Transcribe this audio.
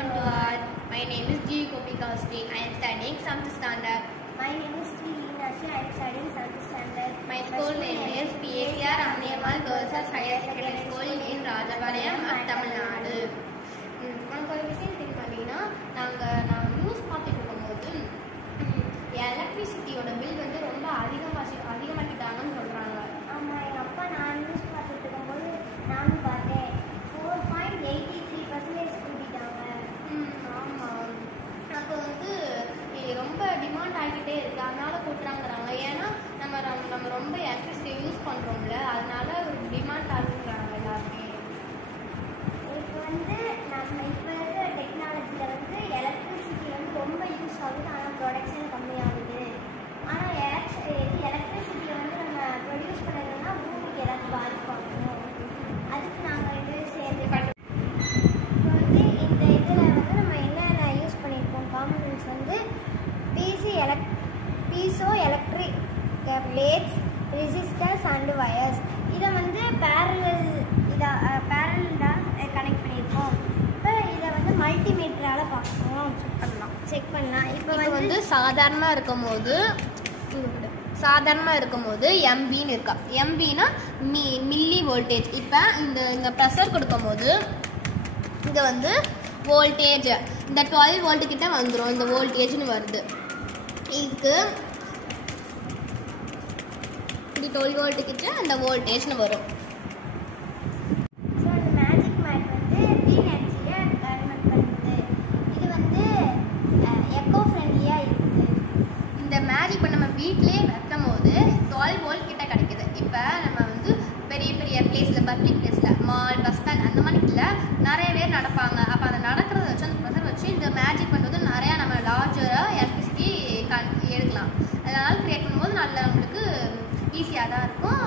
welcome to our. My name is G. Gopikasti. I am studying 7th standard. My name is Sri Linashi. I am studying 7th standard. My school name is PACR Amniyamal Girls Higher Secondary School in Rajapalayam, Tamil Nadu. நமக்கு ஒரு விஷயம் தெரியும் பார்த்தீங்கன்னா நான் news பார்த்துட்டு இருக்கும்போது எலக்ட்ரிசிட்டியோட bill வந்து ரொம்ப அதிகமாக்கிட்டாங்கன்னு சொல்கிறாங்க. ஆமாம், எங்கள் அப்பா நான் நியூஸ் பார்த்துட்டு இருக்கும்போது நானும் பார்த்தேன். 4.83% கூட்டிட்டாங்க. ஆமாம், அப்போ வந்து ரொம்ப டிமாண்ட் ஆகிக்கிட்டே இருக்குது, அதனால கூட்டுறாங்கிறாங்க. ஏன்னா நம்ம ரொம்ப எலக்ட்ரிசிட்டி யூஸ் பண்ணுறோம்ல, அதனால டிமாண்ட் ஆகுங்கிறாங்க எல்லாருமே. இப்போ வந்து நம்ம இப்போ இருக்கிற டெக்னாலஜியில் வந்து எலக்ட்ரிசிட்டி வந்து ரொம்ப யூஸ் ஆகுது, ஆனால் ப்ரொடக்ஷன் கம்மியாகுது. ஆனால் எலக்ட்ரிசிட்டியை வந்து நம்ம ப்ரொடியூஸ் பண்ணுறதுனா பூமிக்கு ஏதாச்சும் பாதிப்பாகணும். அதுக்கு நாங்கள் இது சேர்ந்து இப்போ வந்து இந்த இதில் வந்து நம்ம என்னென்ன யூஸ் பண்ணியிருக்கோம் காம்பனன்ட்ஸ் வந்து piezo electric plates, resistors and wires. இதை வந்து பேரலல் கனெக்ட் பண்ணியிருக்கோம். இப்போ இதை வந்து மல்டிமீட்டரால் பார்க்கணும், செக் பண்ணலாம். இப்போ வந்து சாதாரணமாக இருக்கும்போது எம்பின்னு இருக்கா. எம்பினா மில்லி வோல்டேஜ். இப்போ இந்த ப்ரெஷர் கொடுக்கும்போது இது வந்து வோல்டேஜ், இந்த 12 வோல்ட் கிட்ட வந்துடும், இந்த வோல்டேஜ்னு வருது. இதுக்கு இது 12 வோல்ட் கிட்ட அந்த வோல்டேஜ்னு வரும். ஸோ அந்த மேஜிக் மேட் வந்து க்ரீன் எனர்ஜியை கன்வெர்ட் பண்ணுது. இது வந்து எக்கோ ஃப்ரெண்ட்லியாக இருக்குது. இந்த மேஜிக் நம்ம வீட்டிலேயே வைக்கும் போது 12 வோல்ட் கிட்ட கிடைக்குது. இப்போ நம்ம வந்து பெரிய பெரிய பிளேஸில், பப்ளிக் பிளேஸில், மால், பஸ் ஸ்டாண்ட் அந்த மாதிரில நிறைய பேர் நடப்பாங்க. அப்போ அந்த நடக்கிறத வச்சு, அந்த ப்ரெஷர் வச்சு இந்த மேஜிக் பண்ணுறது நிறையா நம்ம லார்ஜராக எலக்ட்ரிசிட்டி எடுக்கலாம். அதனால் க்ரியேட் பண்ணும்போது நம்மளுக்கு ஈஸியாக தான் இருக்கும்.